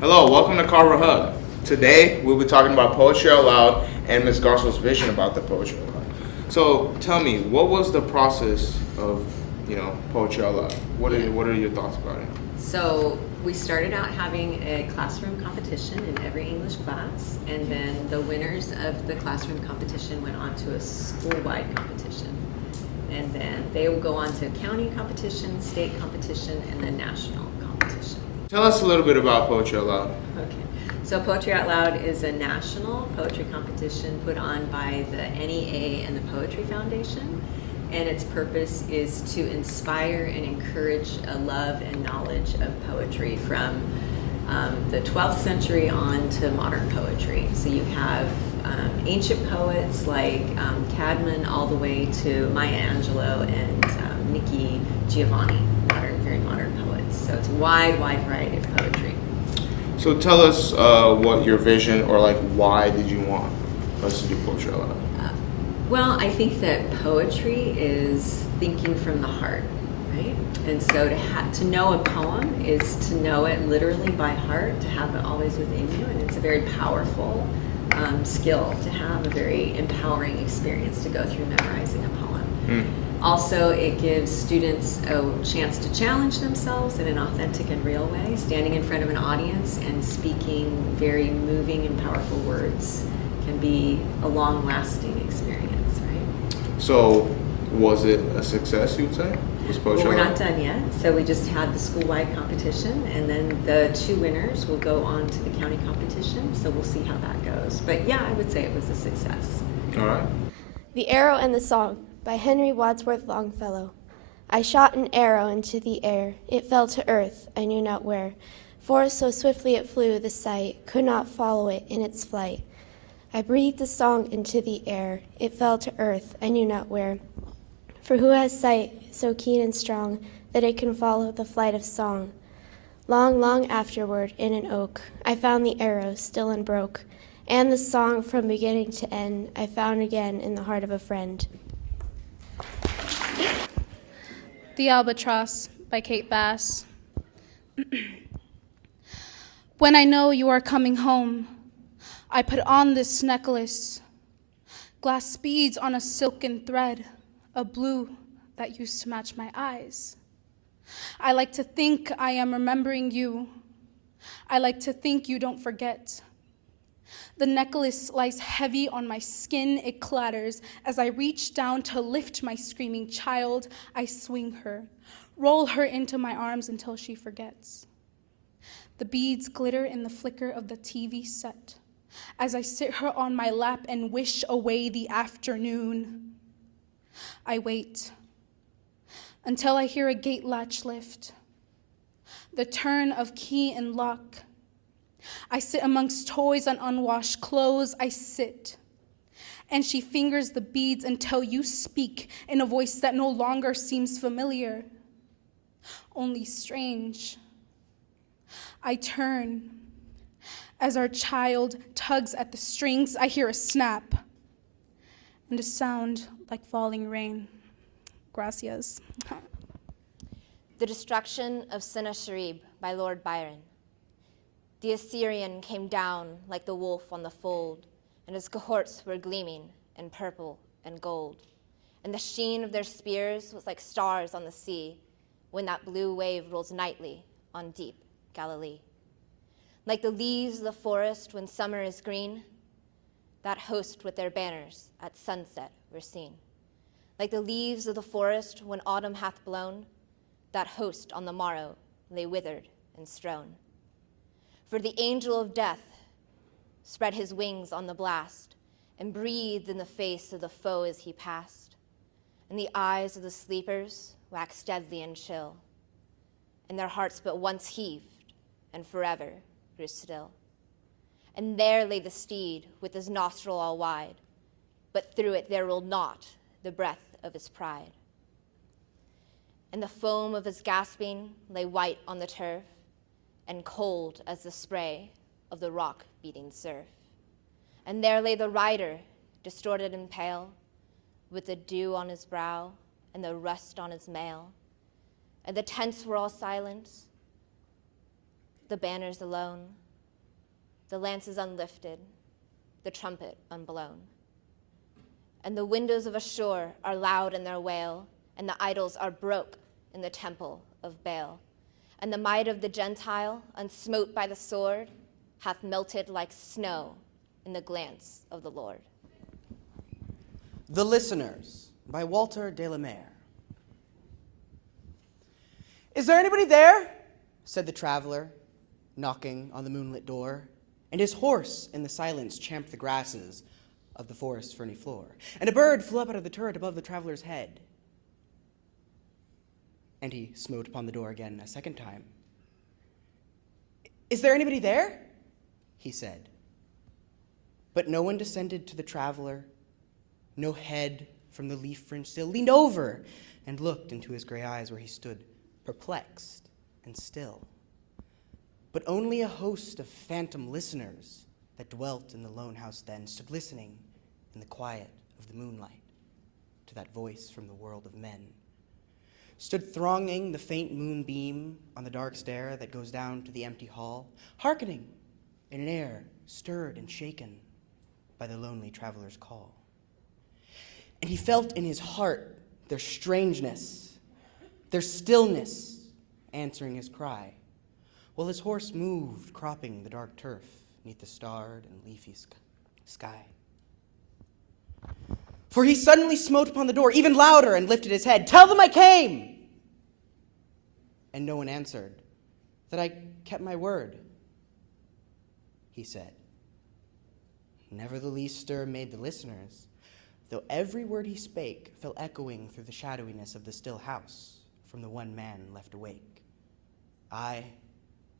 Hello, welcome to Carver Hub. Today we'll be talking about Poetry Out Loud and Ms. Garso's vision about the Poetry Out Loud. So tell me, what was the process of, Poetry Out Loud? What are your thoughts about it? So we started out having a classroom competition in every English class, and then the winners of the classroom competition went on to a school-wide competition. And then they will go on to county competition, state competition, and then national competition. Tell us a little bit about Poetry Out Loud. Okay. So Poetry Out Loud is a national poetry competition put on by the NEA and the Poetry Foundation. And its purpose is to inspire and encourage a love and knowledge of poetry from the 12th century on to modern poetry. So you have ancient poets like Cadman all the way to Maya Angelou and Nikki Giovanni, very modern poets. So it's a wide variety of poetry. So tell us what your vision, or why did you want us to do Poetry Out Loud? Well, I think that poetry is thinking from the heart, right? And so to know a poem is to know it literally by heart, to have it always within you, and it's a very powerful skill to have, a very empowering experience to go through memorizing a poem. Also, it gives students a chance to challenge themselves in an authentic and real way, standing in front of an audience and speaking very moving and powerful words can be a long-lasting experience, right? So was it a success, you would say? Well, we're not done yet. So we just had the school-wide competition, and then the two winners will go on to the county competition. So we'll see how that goes. But yeah, I would say it was a success. All right. The Arrow and the Song by Henry Wadsworth Longfellow. I shot an arrow into the air. It fell to earth, I knew not where. For so swiftly it flew, the sight could not follow it in its flight. I breathed a song into the air. It fell to earth, I knew not where. For who has sight so keen and strong that it can follow the flight of song? Long afterward, in an oak, I found the arrow still unbroke, and the song from beginning to end I found again in the heart of a friend. The Albatross by Kate Bass. When I know you are coming home, I put on this necklace, glass beads on a silken thread, a blue that used to match my eyes. I like to think I am remembering you. I like to think you don't forget. The necklace lies heavy on my skin, it clatters. As I reach down to lift my screaming child, I swing her, roll her into my arms until she forgets. The beads glitter in the flicker of the TV set as I sit her on my lap and wish away the afternoon. I wait until I hear a gate latch lift, the turn of key and lock. I sit amongst toys and unwashed clothes. I sit, and she fingers the beads until you speak in a voice that no longer seems familiar, only strange. I turn. As our child tugs at the strings, I hear a snap and a sound like falling rain. Gracias. The Destruction of Sennacherib by Lord Byron. The Assyrian came down like the wolf on the fold, and his cohorts were gleaming in purple and gold. And the sheen of their spears was like stars on the sea when that blue wave rolls nightly on deep Galilee. Like the leaves of the forest when summer is green, that host with their banners at sunset were seen. Like the leaves of the forest when autumn hath blown, that host on the morrow lay withered and strown. For the angel of death spread his wings on the blast and breathed in the face of the foe as he passed. And the eyes of the sleepers waxed deadly and chill, and their hearts but once heaved and forever grew still. And there lay the steed with his nostril all wide, but through it there rolled not the breath of his pride. And the foam of his gasping lay white on the turf, and cold as the spray of the rock-beating surf. And there lay the rider, distorted and pale, with the dew on his brow and the rust on his mail. And the tents were all silent, the banners alone, the lance is unlifted, the trumpet unblown. And the windows of Ashur are loud in their wail, and the idols are broke in the temple of Baal. And the might of the Gentile, unsmote by the sword, hath melted like snow in the glance of the Lord. The Listeners by Walter de la Mare. Is there anybody there? Said the traveler, knocking on the moonlit door, and his horse in the silence champed the grasses of the forest's ferny floor. And a bird flew up out of the turret above the traveler's head. And he smote upon the door again a second time. Is there anybody there? He said. But no one descended to the traveler. No head from the leaf-fringed sill leaned over and looked into his gray eyes where he stood, perplexed and still. But only a host of phantom listeners that dwelt in the lone house then stood listening in the quiet of the moonlight to that voice from the world of men. Stood thronging the faint moonbeam on the dark stair that goes down to the empty hall, hearkening in an air stirred and shaken by the lonely traveler's call. And he felt in his heart their strangeness, their stillness answering his cry, while his horse moved, cropping the dark turf neath the starred and leafy sky. For he suddenly smote upon the door even louder and lifted his head. Tell them I came! And no one answered. That I kept my word, he said. Never the least stir made the listeners, though every word he spake fell echoing through the shadowiness of the still house from the one man left awake. Aye,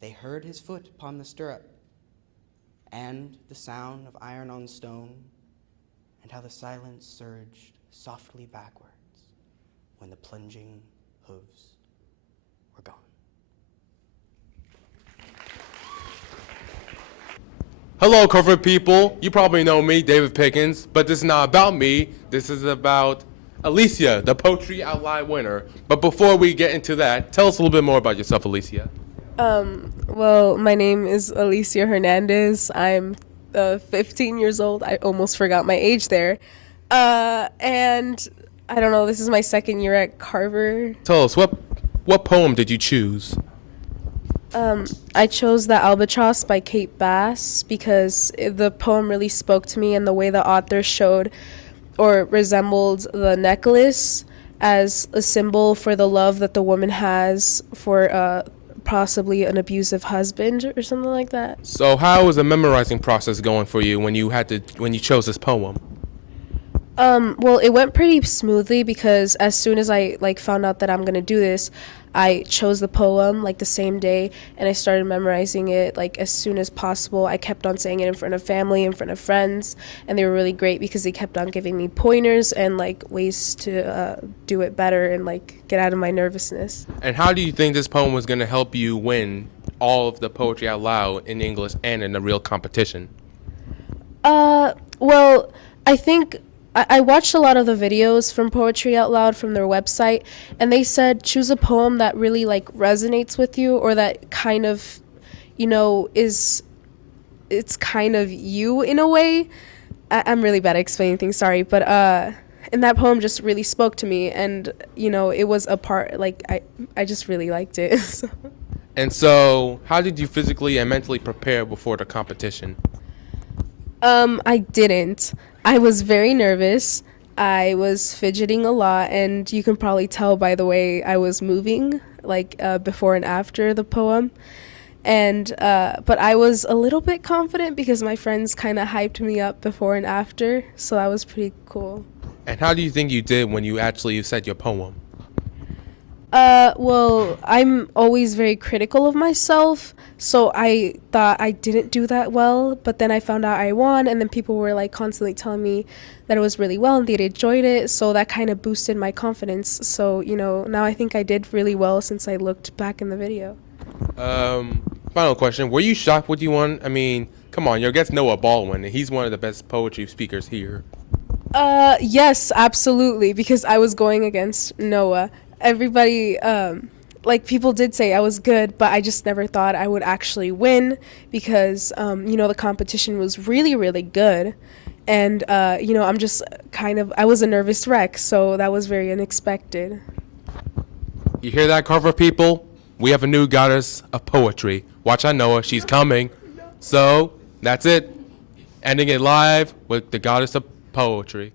they heard his foot upon the stirrup, and the sound of iron on stone, and how the silence surged softly backwards when the plunging hooves were gone. Hello, Corporate people. You probably know me, David Pickens, but this is not about me. This is about Alicia, the Poetry Out Loud winner. But before we get into that, tell us a little bit more about yourself, Alicia. Well, my name is Alicia Hernandez. I'm 15 years old. I almost forgot my age there. And I don't know, this is my second year at Carver. Tell us, what poem did you choose? I chose The Albatross by Kate Bass because the poem really spoke to me, and the way the author showed or resembled the necklace as a symbol for the love that the woman has for possibly an abusive husband or something like that. So how was the memorizing process going for you when you chose this poem? Well, it went pretty smoothly because as soon as I found out that I'm gonna do this, I chose the poem the same day, and I started memorizing it as soon as possible. I kept on saying it in front of family, in front of friends, and they were really great because they kept on giving me pointers and ways to do it better and get out of my nervousness. And how do you think this poem was going to help you win all of the Poetry Out Loud in English and in a real competition? Well, I think I watched a lot of the videos from Poetry Out Loud from their website, and they said choose a poem that really resonates with you, or that kind of, it's kind of you in a way. I'm really bad at explaining things, sorry, but and that poem just really spoke to me, and it was a part I just really liked it. So. And so, how did you physically and mentally prepare before the competition? I didn't. I was very nervous. I was fidgeting a lot, and you can probably tell by the way I was moving, before and after the poem. And but I was a little bit confident because my friends kind of hyped me up before and after, so that was pretty cool. And how do you think you did when you actually said your poem? Well, I'm always very critical of myself, so I thought I didn't do that well, but then I found out I won, and then people were constantly telling me that it was really well and they'd enjoyed it, so that kind of boosted my confidence. So, now I think I did really well since I looked back in the video. Final question. Were you shocked when you won? I mean, come on, your guest Noah Baldwin, and he's one of the best poetry speakers here. Yes, absolutely, because I was going against Noah. Everybody like people did say I was good, but I just never thought I would actually win because, the competition was really, really good. And, I'm just I was a nervous wreck, so that was very unexpected. You hear that, Carver people? We have a new goddess of poetry. Watch out, Noah. She's coming. So, that's it. Ending it live with the goddess of poetry.